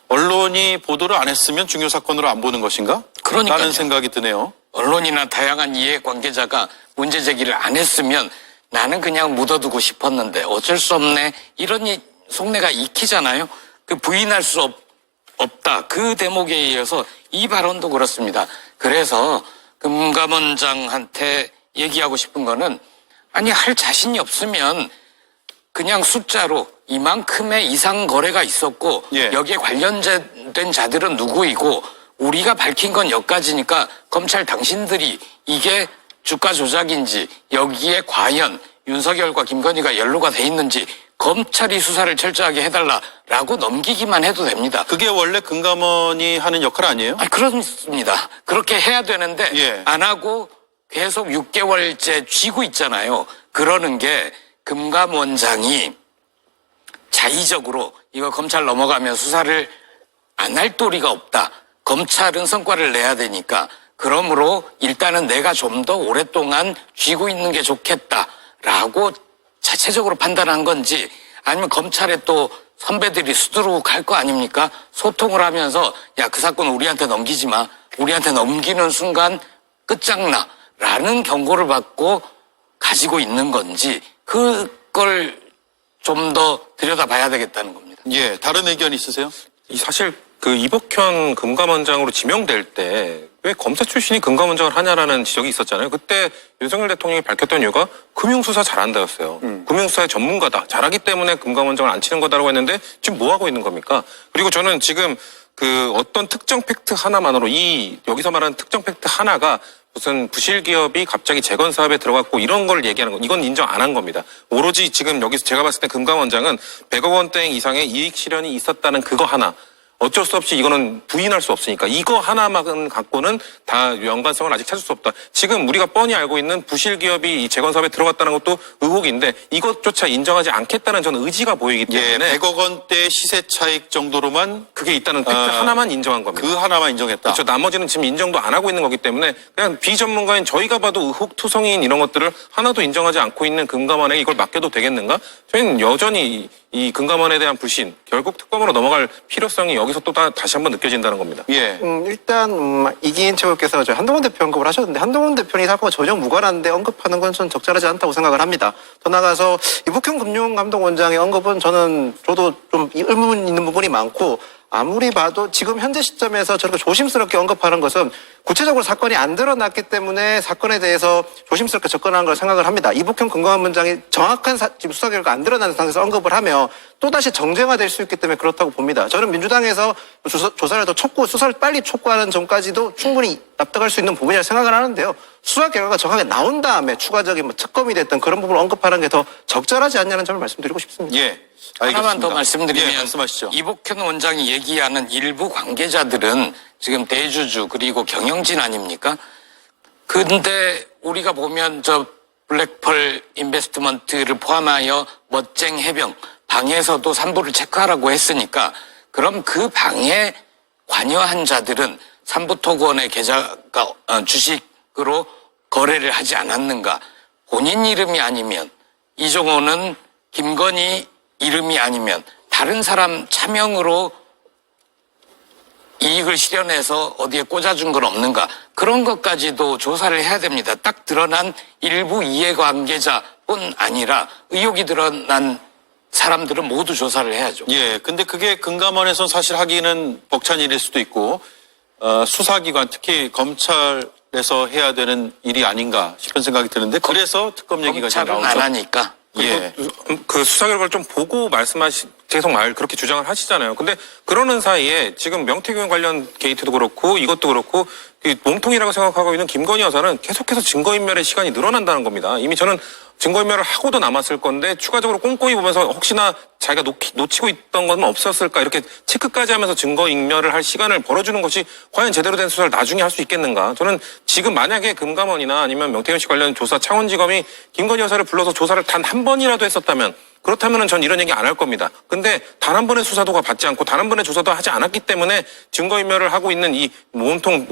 언론이 보도를 안 했으면 중요 사건으로 안 보는 것인가? 그러니까요. 라는 생각이 드네요. 언론이나 다양한 이해관계자가 문제 제기를 안 했으면 나는 그냥 묻어두고 싶었는데 어쩔 수 없네. 이런 속내가 익히잖아요. 그 부인할 수 없다. 그 대목에 이어서 이 발언도 그렇습니다. 그래서 금감원장한테 얘기하고 싶은 거는 아니 할 자신이 없으면 그냥 숫자로 이만큼의 이상 거래가 있었고 예. 여기에 관련된 자들은 누구이고 우리가 밝힌 건 여기까지니까 검찰 당신들이 이게 주가 조작인지 여기에 과연 윤석열과 김건희가 연루가 돼 있는지 검찰이 수사를 철저하게 해달라라고 넘기기만 해도 됩니다. 그게 원래 금감원이 하는 역할 아니에요? 아니, 그렇습니다. 그렇게 해야 되는데 예. 안 하고 계속 6개월째 쥐고 있잖아요. 그러는 게 금감원장이 자의적으로 이거 검찰 넘어가면 수사를 안 할 도리가 없다. 검찰은 성과를 내야 되니까 그러므로 일단은 내가 좀 더 오랫동안 쥐고 있는 게 좋겠다라고 자체적으로 판단한 건지 아니면 검찰에 또 선배들이 수두룩 할 거 아닙니까? 소통을 하면서 야, 그 사건 우리한테 넘기지 마. 우리한테 넘기는 순간 끝장나라는 경고를 받고 가지고 있는 건지 그걸 좀 더 들여다봐야 되겠다는 겁니다. 예. 다른 의견 있으세요? 사실 그 이복현 금감원장으로 지명될 때 왜 검사 출신이 금감원장을 하냐라는 지적이 있었잖아요. 그때 윤석열 대통령이 밝혔던 이유가 금융수사 잘한다였어요. 금융수사의 전문가다. 잘하기 때문에 금감원장을 안 치는 거다라고 했는데 지금 뭐 하고 있는 겁니까? 그리고 저는 지금 그 어떤 특정 팩트 하나만으로 여기서 말하는 특정 팩트 하나가 무슨 부실 기업이 갑자기 재건 사업에 들어갔고 이런 걸 얘기하는 거 이건 인정 안 한 겁니다. 오로지 지금 여기서 제가 봤을 때 금감원장은 100억 원대 이상의 이익 실현이 있었다는 그거 하나. 어쩔 수 없이 이거는 부인할 수 없으니까 이거 하나만 갖고는 다 연관성을 아직 찾을 수 없다. 지금 우리가 뻔히 알고 있는 부실 기업이 이 재건 사업에 들어갔다는 것도 의혹인데 이것조차 인정하지 않겠다는 저는 의지가 보이기 예. 때문에 100억 원대 시세 차익 정도로만 그게 있다는 팩트 하나만 인정한 겁니다. 그 하나만 인정했다. 그렇죠. 나머지는 지금 인정도 안 하고 있는 거기 때문에 그냥 비전문가인 저희가 봐도 의혹투성이인 이런 것들을 하나도 인정하지 않고 있는 금감원에게 이걸 맡겨도 되겠는가? 저희는 여전히 이 금감원에 대한 불신, 결국 특검으로 넘어갈 필요성이 여기서 또 다시 한번 느껴진다는 겁니다. 예. 일단 이기인 최고께서 한동훈 대표 언급을 하셨는데 한동훈 대표는 이 사건과 전혀 무관한데 언급하는 건 전 적절하지 않다고 생각을 합니다. 더 나아가서 이복현 금융감독원장의 언급은 저도 좀 의문 있는 부분이 많고 아무리 봐도 지금 현재 시점에서 저렇게 조심스럽게 언급하는 것은 구체적으로 사건이 안 드러났기 때문에 사건에 대해서 조심스럽게 접근하는 걸 생각을 합니다. 이복현 금감원장이 정확한 지금 수사 결과 안 드러나는 상태에서 언급을 하면 또다시 정쟁화될 수 있기 때문에 그렇다고 봅니다. 저는 민주당에서 조사를 더 수사를 빨리 촉구하는 점까지도 충분히 납득할 수 있는 부분이라고 생각을 하는데요. 수사 결과가 정확하게 나온 다음에 추가적인 특검이 됐던 그런 부분을 언급하는 게 더 적절하지 않냐는 점을 말씀드리고 싶습니다. 예. 하나만 알겠습니다. 더 말씀드리면 예, 말씀하시죠. 이복현 원장이 얘기하는 일부 관계자들은 지금 대주주 그리고 경영진 아닙니까? 근데 우리가 보면 저 블랙펄 인베스트먼트를 포함하여 멋쟁 해병 방에서도 삼부를 체크하라고 했으니까 그럼 그 방에 관여한 자들은 삼부토건의 계좌가 주식으로 거래를 하지 않았는가? 본인 이름이 아니면 이종호는 김건희 이름이 아니면 다른 사람 차명으로 이익을 실현해서 어디에 꽂아준 건 없는가? 그런 것까지도 조사를 해야 됩니다. 딱 드러난 일부 이해관계자뿐 아니라 의혹이 드러난 사람들은 모두 조사를 해야죠. 예, 근데 그게 금감원에선 사실 하기는 벅찬 일일 수도 있고 수사기관 특히 검찰에서 해야 되는 일이 아닌가 싶은 생각이 드는데 그래서 특검 얘기가 지금 검찰은 나오죠. 안 하니까. 예. 그 수사 결과를 좀 보고 계속 그렇게 주장을 하시잖아요. 근데 그러는 사이에 지금 명태균 관련 게이트도 그렇고 이것도 그렇고 몸통이라고 생각하고 있는 김건희 여사는 계속해서 증거인멸의 시간이 늘어난다는 겁니다. 이미 저는 증거인멸을 하고도 남았을 건데 추가적으로 꼼꼼히 보면서 혹시나 자기가 놓치고 있던 건 없었을까 이렇게 체크까지 하면서 증거인멸을 할 시간을 벌어주는 것이 과연 제대로 된 수사를 나중에 할 수 있겠는가. 저는 지금 만약에 금감원이나 아니면 명태균 씨 관련 조사 창원지검이 김건희 여사를 불러서 조사를 단 한 번이라도 했었다면 그렇다면은 전 이런 얘기 안 할 겁니다. 근데 단 한 번의 수사도가 받지 않고 단 한 번의 조사도 하지 않았기 때문에 증거인멸을 하고 있는 이 몸통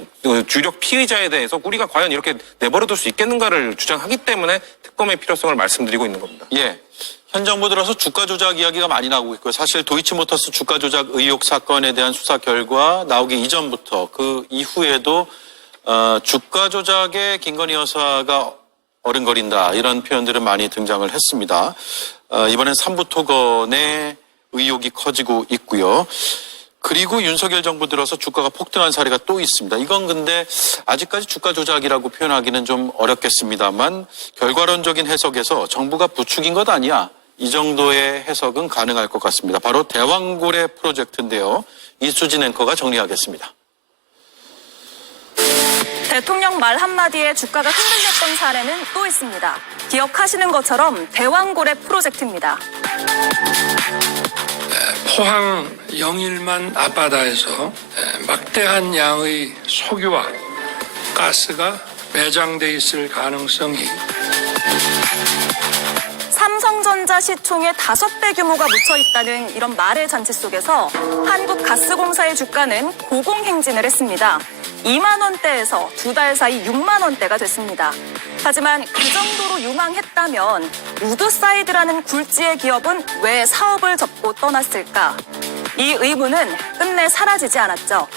주력 피의자에 대해서 우리가 과연 이렇게 내버려둘 수 있겠는가를 주장하기 때문에 특검의 필요성을 말씀드리고 있는 겁니다. 예. 현 정부 들어서 주가 조작 이야기가 많이 나오고 있고요. 사실 도이치모터스 주가 조작 의혹 사건에 대한 수사 결과 나오기 이전부터 그 이후에도 주가 조작에 김건희 여사가 어른거린다 이런 표현들은 많이 등장을 했습니다. 이번엔 삼부토건의 의혹이 커지고 있고요. 그리고 윤석열 정부 들어서 주가가 폭등한 사례가 또 있습니다. 이건 근데 아직까지 주가 조작이라고 표현하기는 좀 어렵겠습니다만 결과론적인 해석에서 정부가 부추긴 것 아니야. 이 정도의 해석은 가능할 것 같습니다. 바로 대왕고래 프로젝트인데요. 이수진 앵커가 정리하겠습니다. 대통령 말 한마디에 주가가 흔들렸던 사례는 또 있습니다. 기억하시는 것처럼 대왕고래 프로젝트입니다. 포항 영일만 앞바다에서 막대한 양의 석유와 가스가 매장돼 있을 가능성이 삼성전자 시총의 5배 규모가 묻혀 있다는 이런 말의 잔치 속에서 한국가스공사의 주가는 고공행진을 했습니다. 2만 원대에서 2달 사이 6만 원대가 됐습니다. 하지만 그 정도로 유망했다면 우드사이드라는 굴지의 기업은 왜 사업을 접고 떠났을까? 이 의문은 끝내 사라지지 않았죠.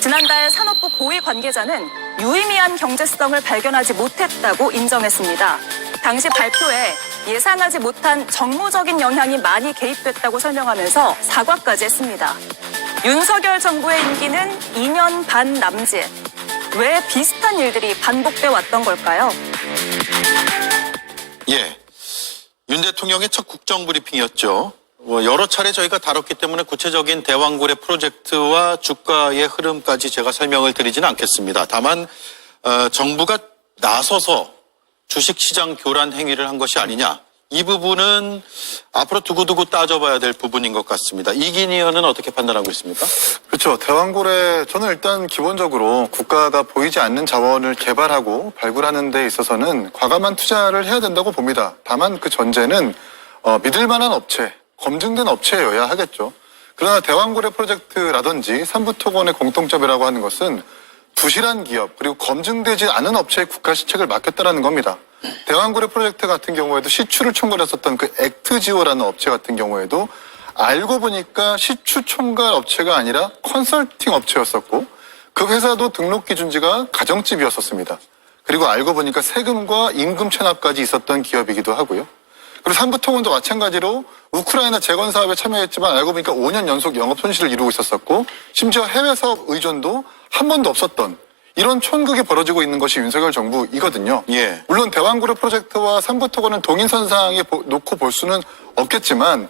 지난달 산업부 고위 관계자는 유의미한 경제성을 발견하지 못했다고 인정했습니다. 당시 발표에 예상하지 못한 정무적인 영향이 많이 개입됐다고 설명하면서 사과까지 했습니다. 윤석열 정부의 임기는 2년 반 남짓. 왜 비슷한 일들이 반복돼 왔던 걸까요? 예. 윤 대통령의 첫 국정브리핑이었죠. 여러 차례 저희가 다뤘기 때문에 구체적인 대왕고래 프로젝트와 주가의 흐름까지 제가 설명을 드리지는 않겠습니다. 다만 정부가 나서서 주식시장 교란 행위를 한 것이 아니냐. 이 부분은 앞으로 두고두고 따져봐야 될 부분인 것 같습니다. 이기니 의원은 어떻게 판단하고 있습니까? 그렇죠. 대왕고래 저는 일단 기본적으로 국가가 보이지 않는 자원을 개발하고 발굴하는 데 있어서는 과감한 투자를 해야 된다고 봅니다. 다만 그 전제는 믿을 만한 업체, 검증된 업체여야 하겠죠. 그러나 대왕고래 프로젝트라든지 삼부토건의 공통점이라고 하는 것은 부실한 기업 그리고 검증되지 않은 업체의 국가 시책을 맡겼다라는 겁니다. 대왕고래 프로젝트 같은 경우에도 시추를 총괄했었던 그 액트지오라는 업체 같은 경우에도 알고 보니까 시추 총괄 업체가 아니라 컨설팅 업체였었고 그 회사도 등록 기준지가 가정집이었었습니다. 그리고 알고 보니까 세금과 임금 체납까지 있었던 기업이기도 하고요. 그리고 삼부토건도 마찬가지로 우크라이나 재건 사업에 참여했지만 알고 보니까 5년 연속 영업 손실을 이루고 있었었고 심지어 해외 사업 의존도 한 번도 없었던 이런 촌극이 벌어지고 있는 것이 윤석열 정부이거든요. 예. 물론 대왕고래 프로젝트와 삼부토건은 동일선상에 놓고 볼 수는 없겠지만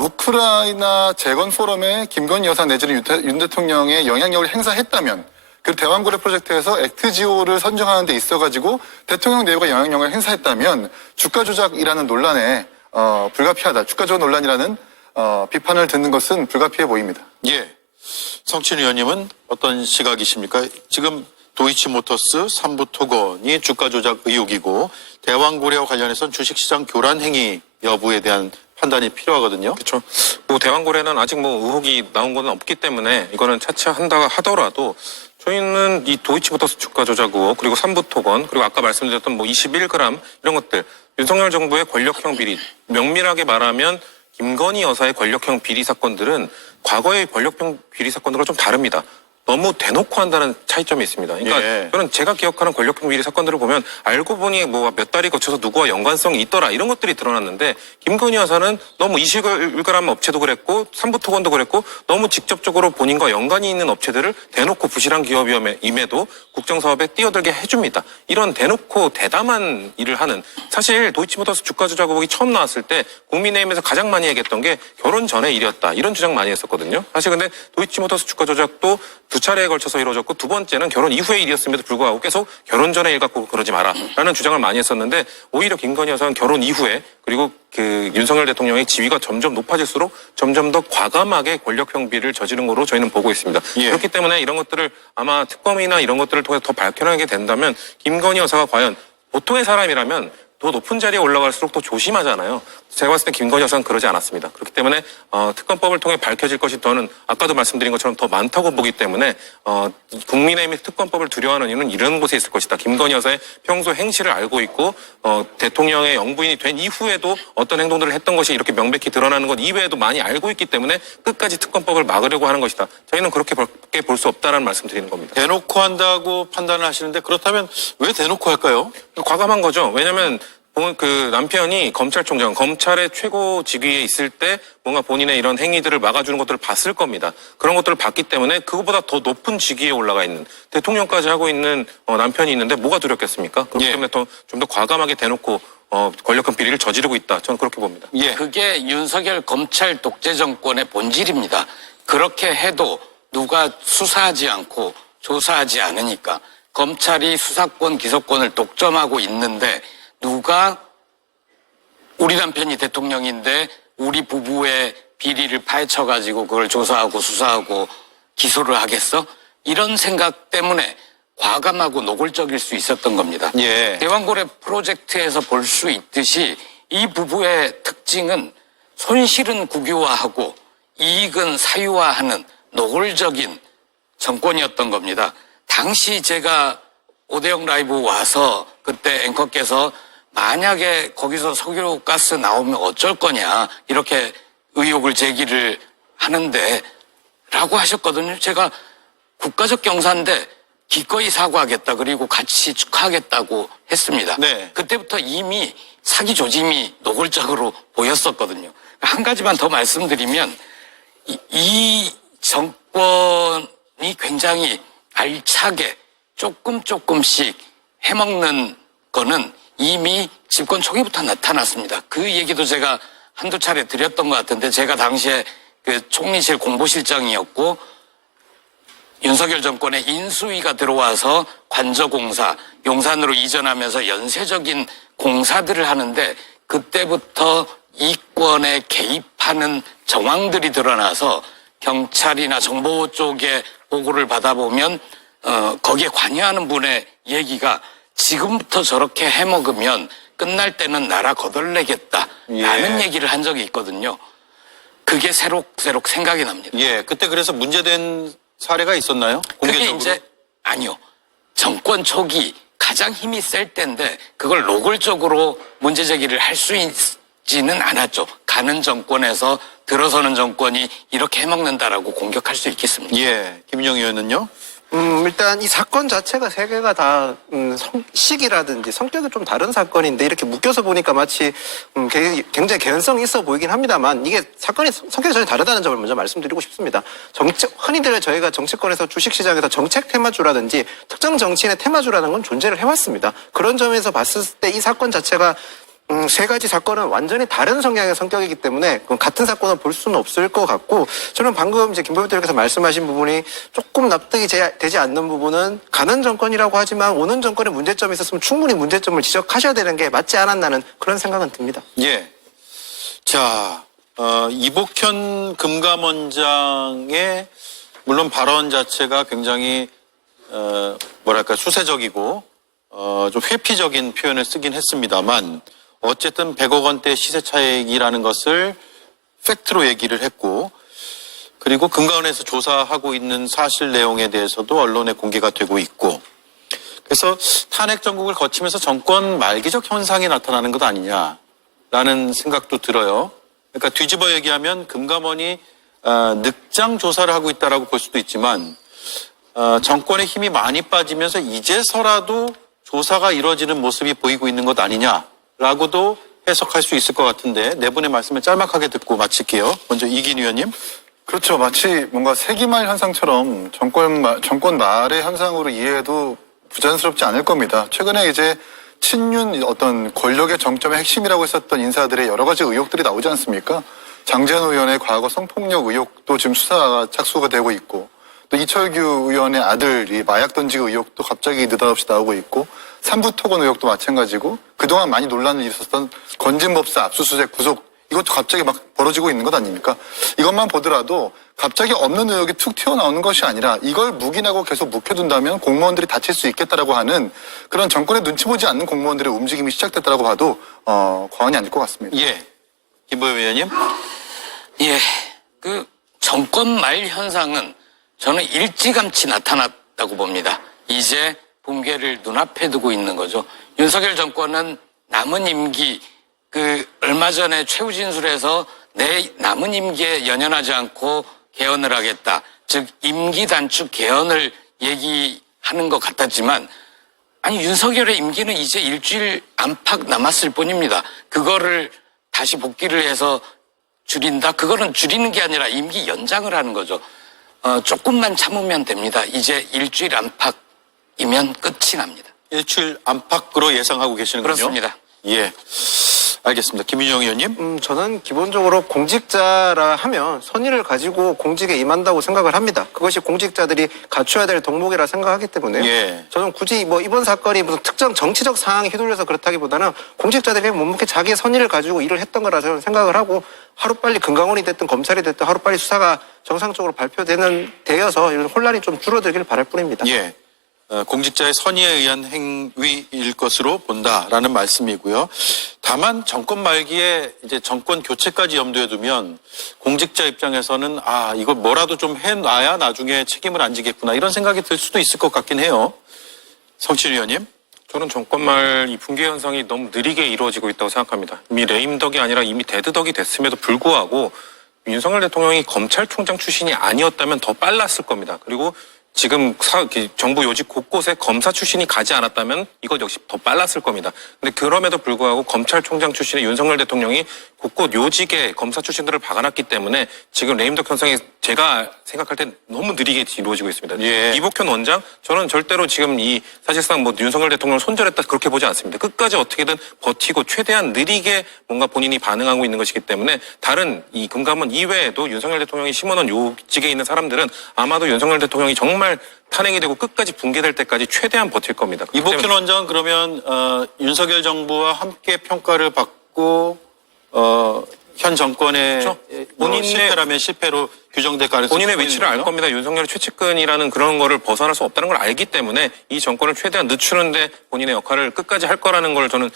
우크라이나 재건 포럼에 김건희 여사 내지는 윤 대통령의 영향력을 행사했다면 그 대왕고래 프로젝트에서 액트지오를 선정하는 데 있어가지고 대통령 내부가 영향력을 행사했다면 주가 조작이라는 논란에 불가피하다. 주가 조작 논란이라는 비판을 듣는 것은 불가피해 보입니다. 예. 성친 의원님은 어떤 시각이십니까? 지금 도이치모터스 삼부토건이 주가 조작 의혹이고 대왕고래와 관련해서는 주식시장 교란 행위 여부에 대한 판단이 필요하거든요. 그렇죠. 뭐 대왕고래는 아직 뭐 의혹이 나온 건 없기 때문에 이거는 차치한다 하더라도 저희는 이 도이치모터스 주가 조작 의혹 그리고 삼부토건 그리고 아까 말씀드렸던 뭐 21g 이런 것들 윤석열 정부의 권력형 비리 명밀하게 말하면 김건희 여사의 권력형 비리 사건들은 과거의 권력형 비리 사건들과 좀 다릅니다. 너무 대놓고 한다는 차이점이 있습니다. 그러니까 예. 저는 제가 기억하는 권력형 비리 사건들을 보면 알고 보니 뭐 몇 달이 거쳐서 누구와 연관성이 있더라 이런 것들이 드러났는데 김건희 여사는 너무 21g 업체도 그랬고 삼부토건도 그랬고 너무 직접적으로 본인과 연관이 있는 업체들을 대놓고 부실한 기업임에도 국정사업에 뛰어들게 해줍니다. 이런 대놓고 대담한 일을 하는 사실 도이치모터스 주가 조작 의혹이 처음 나왔을 때 국민의힘에서 가장 많이 얘기했던 게 결혼 전의 일이었다 이런 주장 많이 했었거든요. 사실 근데 도이치모터스 주가 조작도 두 차례에 걸쳐서 이루어졌고 두 번째는 결혼 이후의 일이었음에도 불구하고 계속 결혼 전의 일 갖고 그러지 마라라는 주장을 많이 했었는데 오히려 김건희 여사는 결혼 이후에 그리고 그 윤석열 대통령의 지위가 점점 높아질수록 점점 더 과감하게 권력형 비리를 저지른 거로 저희는 보고 있습니다. 예. 그렇기 때문에 이런 것들을 아마 특검이나 이런 것들을 통해서 더 밝혀내게 된다면 김건희 여사가 과연 보통의 사람이라면 더 높은 자리에 올라갈수록 더 조심하잖아요. 제가 봤을 때 김건희 여사는 그러지 않았습니다. 그렇기 때문에 특검법을 통해 밝혀질 것이 저는 아까도 말씀드린 것처럼 더 많다고 보기 때문에 국민의힘이 특검법을 두려워하는 이유는 이런 곳에 있을 것이다. 김건희 여사의 평소 행실을 알고 있고 대통령의 영부인이 된 이후에도 어떤 행동들을 했던 것이 이렇게 명백히 드러나는 것 이외에도 많이 알고 있기 때문에 끝까지 특검법을 막으려고 하는 것이다. 저희는 그렇게 볼 수 없다라는 말씀 드리는 겁니다. 대놓고 한다고 판단을 하시는데 그렇다면 왜 대놓고 할까요? 과감한 거죠. 왜냐하면 그 남편이 검찰총장, 검찰의 최고 직위에 있을 때 뭔가 본인의 이런 행위들을 막아주는 것들을 봤을 겁니다. 그런 것들을 봤기 때문에 그것보다 더 높은 직위에 올라가 있는 대통령까지 하고 있는 남편이 있는데 뭐가 두렵겠습니까? 그렇기 예. 때문에 좀 더 과감하게 대놓고 권력형 비리를 저지르고 있다. 저는 그렇게 봅니다. 예. 그게 윤석열 검찰 독재 정권의 본질입니다. 그렇게 해도 누가 수사하지 않고 조사하지 않으니까 검찰이 수사권, 기소권을 독점하고 있는데 누가 우리 남편이 대통령인데 우리 부부의 비리를 파헤쳐가지고 그걸 조사하고 수사하고 기소를 하겠어? 이런 생각 때문에 과감하고 노골적일 수 있었던 겁니다. 예. 대왕고래 프로젝트에서 볼 수 있듯이 이 부부의 특징은 손실은 국유화하고 이익은 사유화하는 노골적인 정권이었던 겁니다. 당시 제가 오대영 라이브 와서 그때 앵커께서 만약에 거기서 석유가스 나오면 어쩔 거냐 이렇게 의혹을 제기를 하는데 라고 하셨거든요. 제가 국가적 경사인데 기꺼이 사과하겠다 그리고 같이 축하하겠다고 했습니다. 네. 그때부터 이미 사기 조짐이 노골적으로 보였었거든요. 한 가지만 더 말씀드리면 이 정권이 굉장히 알차게 조금씩 해먹는 거는 이미 집권 초기부터 나타났습니다. 그 얘기도 제가 한두 차례 드렸던 것 같은데 제가 당시에 그 총리실 공보실장이었고 윤석열 정권의 인수위가 들어와서 관저공사, 용산으로 이전하면서 연쇄적인 공사들을 하는데 그때부터 이권에 개입하는 정황들이 드러나서 경찰이나 정보 쪽에 보고를 받아보면 거기에 관여하는 분의 얘기가 지금부터 저렇게 해먹으면 끝날 때는 나라 거덜내겠다라는 얘기를 한 적이 있거든요. 그게 새록새록 생각이 납니다. 예. 그때 그래서 문제된 사례가 있었나요? 그게 공개적으로? 이제 아니요. 정권 초기 가장 힘이 셀 때인데 그걸 노골적으로 문제 제기를 할 수 있지는 않았죠. 가는 정권에서 들어서는 정권이 이렇게 해먹는다라고 공격할 수 있겠습니까? 예. 김영 의원은요? 일단 이 사건 자체가 세 개가 다 시기라든지 성격이 좀 다른 사건인데 이렇게 묶여서 보니까 마치 굉장히 개연성이 있어 보이긴 합니다만 이게 사건이 성격이 전혀 다르다는 점을 먼저 말씀드리고 싶습니다. 흔히들 저희가 정치권에서 주식시장에서 정책 테마주라든지 특정 정치인의 테마주라는 건 존재를 해왔습니다. 그런 점에서 봤을 때 이 사건 자체가 세 가지 사건은 완전히 다른 성향의 성격이기 때문에 같은 사건을 볼 수는 없을 것 같고 저는 방금 이제 김 부대표께서 말씀하신 부분이 조금 납득이 되지 않는 부분은 가는 정권이라고 하지만 오는 정권에 문제점이 있었으면 충분히 문제점을 지적하셔야 되는 게 맞지 않았나는 그런 생각은 듭니다. 예. 자, 이복현 금감원장의 물론 발언 자체가 굉장히 뭐랄까 수세적이고 좀 회피적인 표현을 쓰긴 했습니다만 어쨌든 100억 원대 시세 차익이라는 것을 팩트로 얘기를 했고 그리고 금감원에서 조사하고 있는 사실 내용에 대해서도 언론에 공개가 되고 있고 그래서 탄핵 정국을 거치면서 정권 말기적 현상이 나타나는 것 아니냐라는 생각도 들어요. 그러니까 뒤집어 얘기하면 금감원이 늑장 조사를 하고 있다라고 볼 수도 있지만 정권의 힘이 많이 빠지면서 이제서라도 조사가 이루어지는 모습이 보이고 있는 것 아니냐라고도 해석할 수 있을 것 같은데 네 분의 말씀을 짤막하게 듣고 마칠게요. 먼저 이긴 의원님. 그렇죠. 마치 뭔가 세기말 현상처럼 정권 말의 현상으로 이해해도 부자연스럽지 않을 겁니다. 최근에 이제 친윤 어떤 권력의 정점의 핵심이라고 했었던 인사들의 여러 가지 의혹들이 나오지 않습니까? 장재현 의원의 과거 성폭력 의혹도 지금 수사가 착수가 되고 있고 또 이철규 의원의 아들이 마약 던지기 의혹도 갑자기 느닷없이 나오고 있고 삼부토건 의혹도 마찬가지고 그동안 많이 논란이 있었던 건진법사 압수수색 구속 이것도 갑자기 막 벌어지고 있는 것 아닙니까? 이것만 보더라도 갑자기 없는 의혹이 툭 튀어나오는 것이 아니라 이걸 묵인하고 계속 묵혀둔다면 공무원들이 다칠 수 있겠다라고 하는 그런 정권의 눈치 보지 않는 공무원들의 움직임이 시작됐다라고 봐도 과언이 아닐 것 같습니다. 예. 김보영 의원님. 예, 그 정권 말 현상은 저는 일찌감치 나타났다고 봅니다. 이제 붕괴를 눈앞에 두고 있는 거죠. 윤석열 정권은 남은 임기 얼마 전에 최후 진술에서 내 남은 임기에 연연하지 않고 개헌을 하겠다. 즉 임기 단축 개헌을 얘기하는 것 같았지만 아니 윤석열의 임기는 이제 일주일 안팎 남았을 뿐입니다. 그거를 다시 복귀를 해서 줄인다? 그거는 줄이는 게 아니라 임기 연장을 하는 거죠. 조금만 참으면 됩니다. 이제 일주일 안팎이면 끝이 납니다. 일주일 안팎으로 예상하고 계시는군요. 그렇습니다. 예. 알겠습니다. 김윤영 의원님. 저는 기본적으로 공직자라 하면 선의를 가지고 공직에 임한다고 생각을 합니다. 그것이 공직자들이 갖춰야 될 덕목이라 생각하기 때문에 예. 저는 굳이 뭐 이번 사건이 무슨 특정 정치적 상황에 휘둘려서 그렇다기보다는 공직자들이 묵묵히 자기 선의를 가지고 일을 했던 거라 저는 생각을 하고 하루빨리 금감원이 됐든 검찰이 됐든 하루빨리 수사가 정상적으로 되어서 이런 혼란이 좀 줄어들길 바랄 뿐입니다. 예. 공직자의 선의에 의한 행위일 것으로 본다라는 말씀이고요. 다만 정권 말기에 이제 정권 교체까지 염두에 두면 공직자 입장에서는 이걸 뭐라도 좀 해놔야 나중에 책임을 안 지겠구나 이런 생각이 들 수도 있을 것 같긴 해요. 성칠 의원님. 저는 정권 말 이 붕괴 현상이 너무 느리게 이루어지고 있다고 생각합니다. 이미 레임덕이 아니라 이미 데드덕이 됐음에도 불구하고 윤석열 대통령이 검찰총장 출신이 아니었다면 더 빨랐을 겁니다. 그리고 지금 정부 요직 곳곳에 검사 출신이 가지 않았다면 이것 역시 더 빨랐을 겁니다. 근데 그럼에도 불구하고 검찰총장 출신의 윤석열 대통령이 곳곳 요직에 검사 출신들을 박아놨기 때문에 지금 레임덕 현상이 제가 생각할 땐 너무 느리게 이루어지고 있습니다. 예. 이복현 원장 저는 절대로 지금 사실상 윤석열 대통령을 손절했다 그렇게 보지 않습니다. 끝까지 어떻게든 버티고 최대한 느리게 뭔가 본인이 반응하고 있는 것이기 때문에 다른 이 금감원 이외에도 윤석열 대통령이 심어놓은 요직에 있는 사람들은 아마도 윤석열 대통령이 정말 탄핵이 되고 끝까지 붕괴될 때까지 최대한 버틸 겁니다. 이복현 원장은 그러면 윤석열 정부와 함께 평가를 받고 현 정권의 그렇죠. 본인의 실패라면 실패로 규정될 가능성이 본인의 위치를 알 겁니다. 윤석열의 최측근이라는 그런 거를 벗어날 수 없다는 걸 알기 때문에 이 정권을 최대한 늦추는데 본인의 역할을 끝까지 할 거라는 걸 저는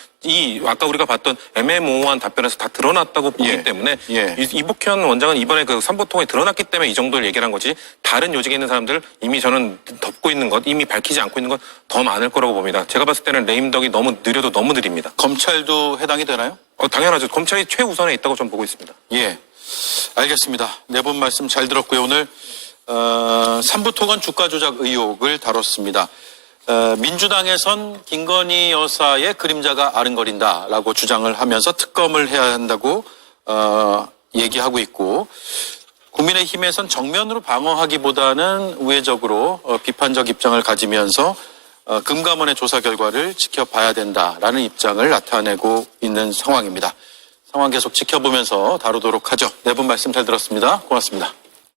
아까 우리가 봤던 애매모호한 답변에서 다 드러났다고 보기 때문에 이복현 원장은 이번에 그 삼보통에 드러났기 때문에 이 정도를 얘기를 한 거지 다른 요직에 있는 사람들 이미 저는 덮고 있는 것 이미 밝히지 않고 있는 것 더 많을 거라고 봅니다. 제가 봤을 때는 레임덕이 너무 느려도 너무 느립니다. 검찰도 해당이 되나요? 당연하죠. 검찰이 최우선에 있다고 저는 보고 있습니다. 예. 알겠습니다. 네 분 말씀 잘 들었고요. 오늘 삼부토건 주가 조작 의혹을 다뤘습니다. 민주당에선 김건희 여사의 그림자가 아른거린다라고 주장을 하면서 특검을 해야 한다고 얘기하고 있고 국민의힘에선 정면으로 방어하기보다는 우회적으로 비판적 입장을 가지면서 금감원의 조사 결과를 지켜봐야 된다라는 입장을 나타내고 있는 상황입니다. 상황 계속 지켜보면서 다루도록 하죠. 네 분 말씀 잘 들었습니다. 고맙습니다.